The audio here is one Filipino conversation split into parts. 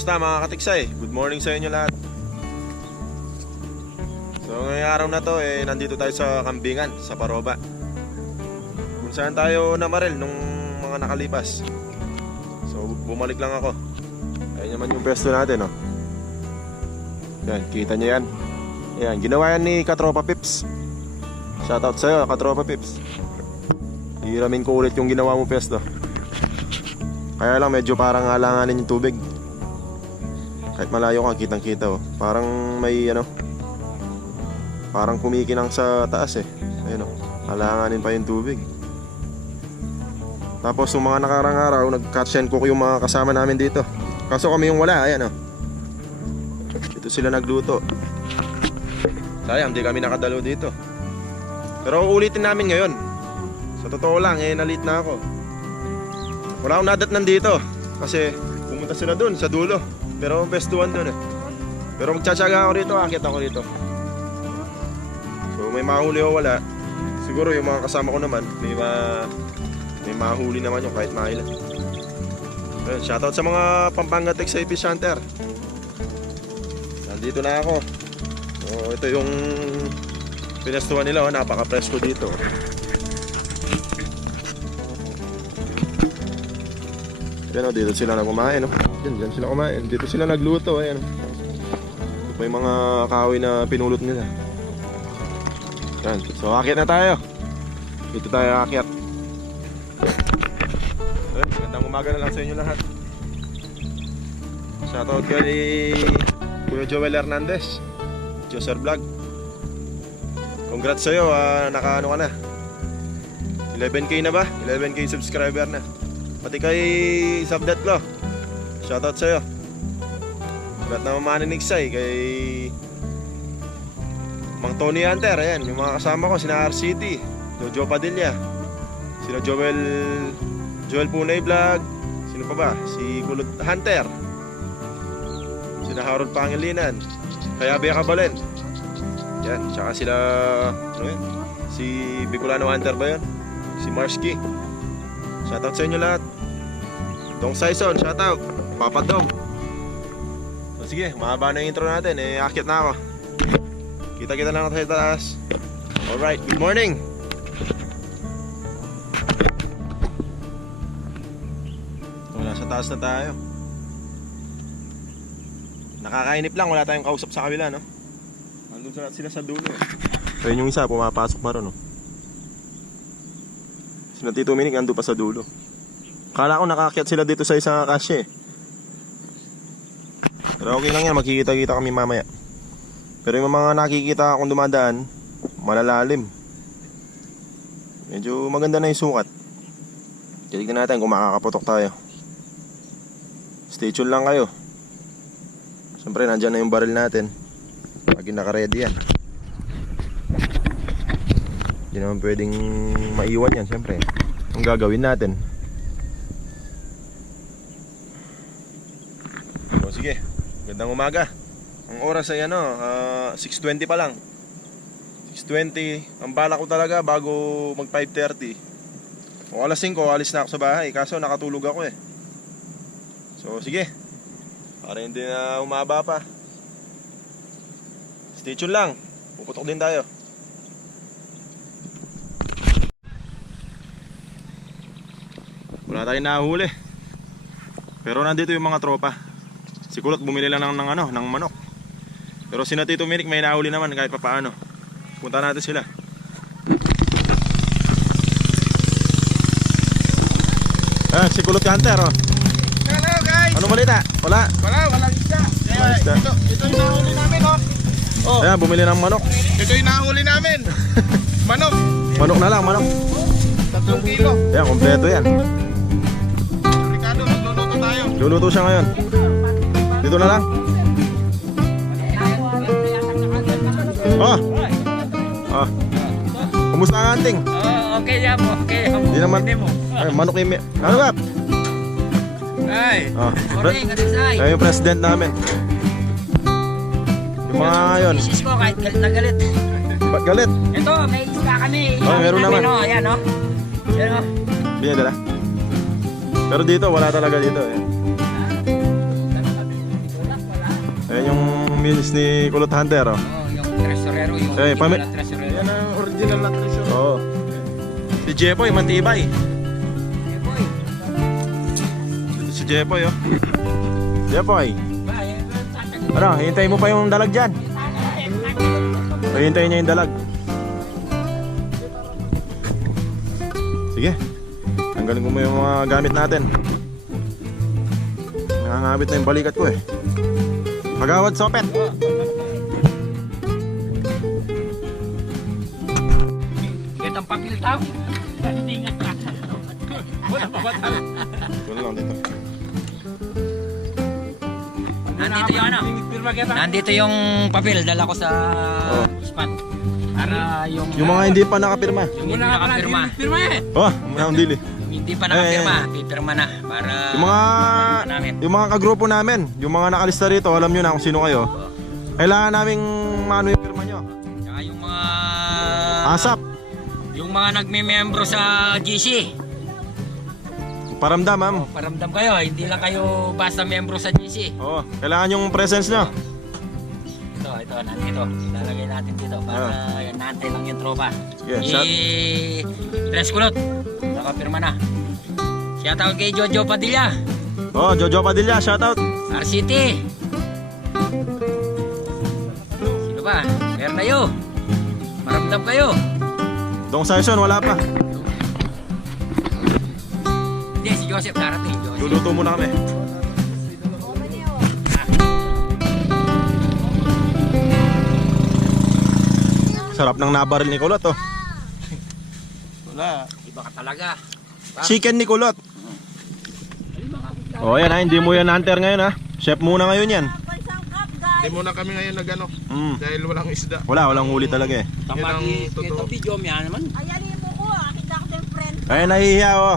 Kamusta mga katiksay? Good morning sa inyo lahat. So ngayong araw na to nandito tayo sa Kambingan, sa Paroba, kung saan tayo namaril nung mga nakalipas. So bumalik lang ako. Ayun naman yung pwesto natin, oh. Yan, kita nyo yan. Yan, ginawa yan ni Katropa Pips. Shoutout sa'yo, Katropa Pips. Hiramin ko ulit yung ginawa mo pwesto. Kaya lang medyo parang alanganin yung tubig. Kahit malayo ka, kitang kita, oh. Parang may parang kumikinang sa taas eh. Ayun, oh. Alanganin pa yung tubig. Tapos yung mga nakarang araw, nag-catch and cook yung mga kasama namin dito. Kaso kami yung wala, ayan, oh. Dito sila nagluto. Sayang, di kami nakadalo dito. Pero ulitin namin ngayon. Sa totoo lang, nalit na ako. Wala akong nadatnan dito kasi pumunta sila dun sa dulo. Pero bestuhan dun eh. Pero magtsatsaga ako rito, akit ako rito. So may mahuli o wala. Siguro yung mga kasama ko naman may mahuli naman yung kahit mailan. Ayun, shoutout sa mga Pampanga Texas Fish Hunter. Nandito na ako. So ito yung pinestuhan nila, oh. Napaka-presko dito. Yan, oh, dito sila na kumain, oh. Diyan sila kumain. Dito sila nagluto, ayan. May mga kahoy na pinulot nila. Yan. So akit na tayo. Dito tayo akit. Magandang umaga na lang sa inyo lahat. Shoutout kay Kuya Joel Hernandez, Joser Vlog. Congrats sa'yo, naka-ano ka na, 11k na ba? 11k subscriber na. Pati kay Sabdatlo, shoutout sa'yo. Lahat na mamanigsay kay Mang Tony Hunter. Ayan, yung mga kasama ko, sina RCT, Jojo Padilla, sina Joel Punay Vlog. Sino pa ba? Si Kulot Hunter, sina Harold Pangilinan, kaya Bea Kabalen. Yan, tsaka sila si Bicolano Hunter ba yun? Si Marsky. Shoutout sa inyo lahat. Dong Saison, shoutout. Papa Dong. So sige, mahaba na yung intro natin. Akit na ako. Kita-kita lang sa taas. Alright, good morning. So, nasa taas na tayo. Nakakainip lang, wala tayong kausap sa kabila, no? Nandun sila sa dulo. Ayun yung isa, pumapasok pa ron, no? Sina Tito Minik nandun pa sa dulo. Kala ko nakaakyat sila dito sa isang akasya eh. Pero okay lang yan, magkikita-kita kami mamaya. Pero yung mga nakikita akong dumadaan, malalalim. Medyo maganda na yung sukat. Tignan natin kung makakaputok tayo. Stay tuned lang kayo. Siyempre nandyan na yung baril natin. Lagi naka-ready yan. Hindi naman pwedeng maiwan yan, siyempre. Ang gagawin natin, so, sige, gandang umaga. Ang oras ay 6:20 pa lang. 6:20. Ang bala ko talaga bago mag 5:30 o alas 5 alis na ako sa bahay. Kaso nakatulog ako eh. So sige, para hindi na umaba pa, stay tuned lang. Puputok din tayo. Wala tayong nahuli. Pero nandito yung mga tropa. Si Kulot bumili lang ng manok. Pero si Tito Minik may nahuli naman kahit papaano. Punta natin sila. Si Kulot Hunter, oh. Hello guys. Ano balita? Walang isda. Walang isda. Ito yung nahuli namin, oh. Ayan, bumili ng manok. Ito yung nahuli namin. Manok. Manok na lang, manok. 3 kilo. Ayan, kompleto yan. Ricardo, magluluto tayo. Luluto siya ngayon. Dito na lang. Kumusta ang hunting? Okay yan po. Okay. Di naman. Ay, manok yung ano ba? Ay. Morning, ay, yung president namin. Yung mga yun. Misis ko kahit galit na galit. Ba't galit? Ito, may isda kami. Meron naman. Ayan, oh. Ayan, oh. Binadala. Pero dito, wala talaga dito eh. Ayan yung minis ni Kulot Hunter, oh. Oh, yung tresorero, yung Eh, original na tresorero. Yan ang original na treasure. Oo. Si Jepoy, matibay. Eh, boy. Ito si Jepoy, oh. Jepoy, Ba, eh, ano, hintayin mo pa yung dalag dyan. Hintayin niya yung dalag. Sige, tanggalin ko mo yung mga gamit natin. Nangangabit na yung balikat ko eh. Magawad sopet. Get ang papel tao. Hindi nga. Wala pa ba tao? Ito na lang dito. Nandito yung ano? Nandito yung papel. Dala ko sa Oh. spot. Para Yung mga hindi pa nakapirma. yung hindi nakapirma. Oh, muna akong dili. Yung hindi pa nakapirma, pipirma na. Para Yung mga namin. yung mga kagrupo namin, yung mga nakalista rito, alam nyo na kung sino kayo. Kailangan naming maano yung pirma nyo. Tsaka yung mga ASAP, yung mga nagme-membro sa GC. paramdam ma'am. Paramdam kayo, hindi lang kayo basta membro sa GC. Oo, kailangan yung presence nyo. Ito, nandito. Lalagay natin dito para naantay lang yung tropa. Sige, shot. Tres Kulot. Nakapirma na. Shoutout kay Jojo Padilla. Oh, Jojo Padilla, shoutout. RCT. Sino ba? Bernayo. Paramdam kayo. Dong Saison, wala pa. Hindi, si Joseph darating. Joseph. Luluto muna kami. Sarap ng nabaril ni Kulot, oh. Wala. Iba ka talaga. Chicken ni Kulot. Oh, yan ha, hindi mo yan hunter ngayon ha. Chef muna ngayon yan. Hindi muna kami ngayon nag-ano. Dahil walang isda. Walang huli talaga eh. Yan ang totoo. video miya naman. Ayanin mo ko, kita ko din friend. Ay, nahihiya oh.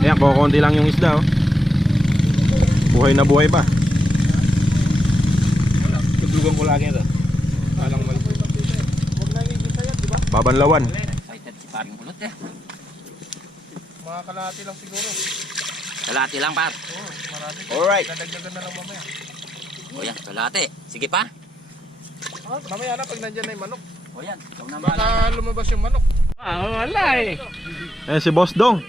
Ayan, kukunti lang yung isda oh. Buhay na buhay pa. Tuglugan ko lagi ito. Alang mali. Babanlawan. Excited si paring Kulot eh. Mga kalahati lang siguro. Kalahati lang par. Marami. Alright. Dadagdagan na lang mamaya. O yan, kalahati. Sige pa. Mamaya na pag nandyan na yung manok. O yan, ikaw na Baka lumabas yung manok. wala eh. Eh, si Boss Dong.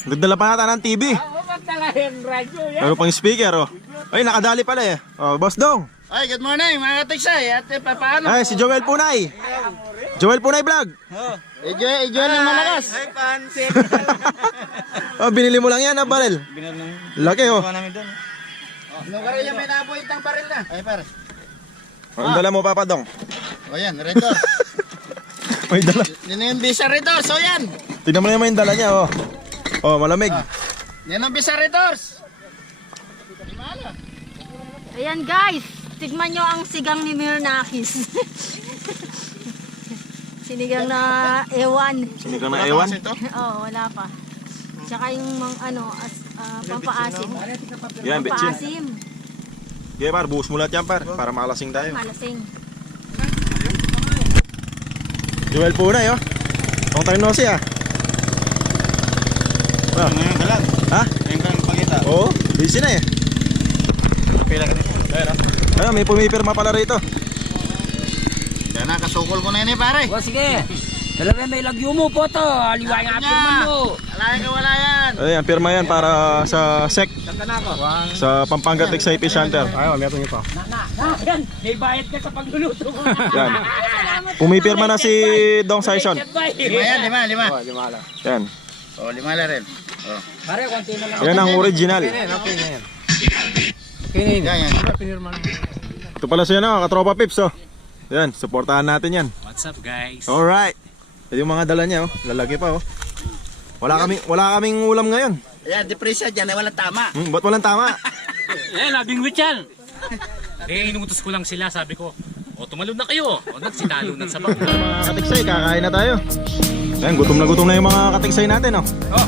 Nagdala pa nata ng TV. Huwag talahin radyo yan. Meron pang speaker oh. Ay, nakadali pala eh. Oh, Boss Dong. Ay, good morning mga katiksay. At paano? Ay, si Joel Punay. Joel Punay Vlog. Enjoy ng malakas. Ay, pansit. Oh, binili mo lang yan, baril. Laki oh. Nung karil yung may nabuhit ng baril na. Ay, pare. Ang dala mo, Papa Dong. O yan, Redor. May dala. Yan yung Bisa-Redors. So yan. Tingnan mo naman yung dala niya oh. Oh, malamig. Yan ang Bisa-Redors. Ayan guys, tignan nyo ang sigang ni Mirnakis. Sinigang na ewan. Sinigang na ewan. Oo, wala pa. Tsaka yung mga ano, pampaasim. Yan, bitchin. Pampaasim. Yeah, par, buhos mo lahat yan, par. Para makalasing tayo. Malasing. Joel Punay, oh. Long time no see, ah. Ngayon ka lang. Ha? Ngayon ka lang pakita. Oo, busy na eh. Pila ka dito. Ayun, may pumipirma pala rito. Yan na, kasukol ko na yun eh, pare. O sige. Talaga may lagyo mo po to. Aliwa nga pirma mo. Wala yan. Ayan, pirma yan para sa SEC. Saka na ako. Sa Pampanga Texay Fish Hunter. Ayaw, meron niyo pa. Yan. May bayad ka sa pagluluto mo. Yan. Pumipirma na si Dong Saison. Lima yan, lima. Yan. O, lima na rin. O. Pare, konti na lang. Yan ang original. Okay na yan. Yan. Ito pala siya na, katropa Pips, oh. Yan, supportahan natin yan. What's up guys? Alright. Ito yung mga dala niya, oh. Lalaki pa, oh. Wala kaming ulam ngayon. Ayan, depresya dyan ay walang tama. Ba't walang tama? Labing wit yan. Inuutos ko lang sila, sabi ko. O, tumalon na kayo. O, nagsinalo na sa bako. Mga katiksay, kakain na tayo. Ayan, gutom na yung mga katiksay natin, oh. Oh.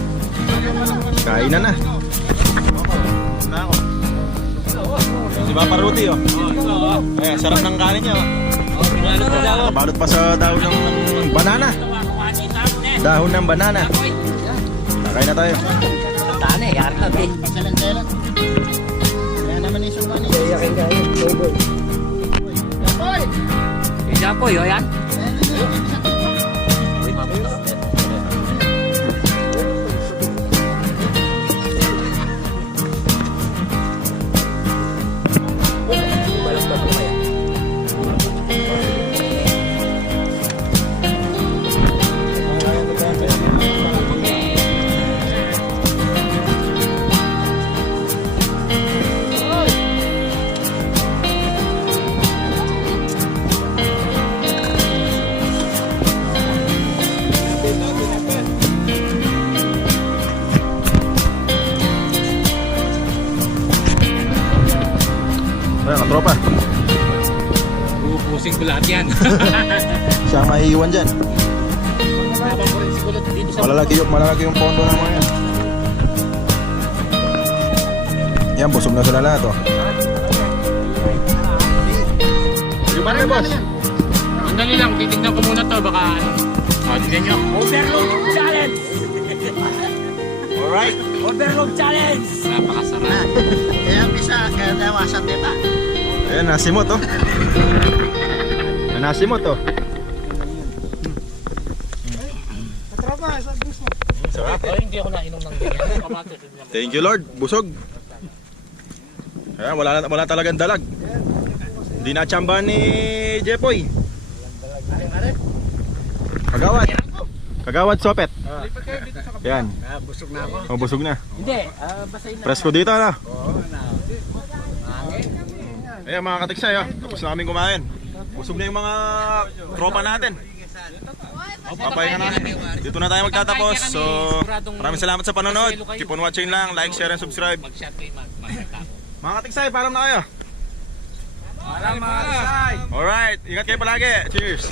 Kain na. Si Papa Rudy, oh. Ayan, sarap ng kanin niya, oh. Balot pa sa dahon ng banana. Dahon ng banana. Kakain na tayo. Tane, yari na, Japoy, o yan? Ayan, katropa. Upusin ko lahat yan. Siya ang maiiwan dyan. Habang ko rin si Kulot dito sa... Malalaki yung pondo ng mga yan. Yan, busog na sila lahat, oh. Yung parang boss. Andali lang, titignan ko muna to, baka ano. Tignan nyo. Overload challenge! Alright. Overload challenge! Napakasarap. Kaya bisa, kaya nawasan din pa. Ayan, nasimot, oh. Nasimot, oh. Sarap. Ay, hindi ako nainom ng ganyan. Kamatis, tignan mo. Thank you, Lord. Busog. Ayan, wala talagang dalag. Hindi na tsamba ni Jepoy. Kagawad sopet. Yan. Busog na ako. Oh, busog na. Hindi, basahin na. Presko dito, ano? Ayan, mga katiksay, oh. Tapos na kaming kumain. Busog na yung mga tropa natin. Papahinga na. Dito na tayo magtatapos. So, maraming salamat sa panonood. Keep on watching lang. Like, share, and subscribe. Mag-shot kayo, mag-tap. Mga katiksay, paalam na kayo. Alright, ingat kayo palagi. Cheers.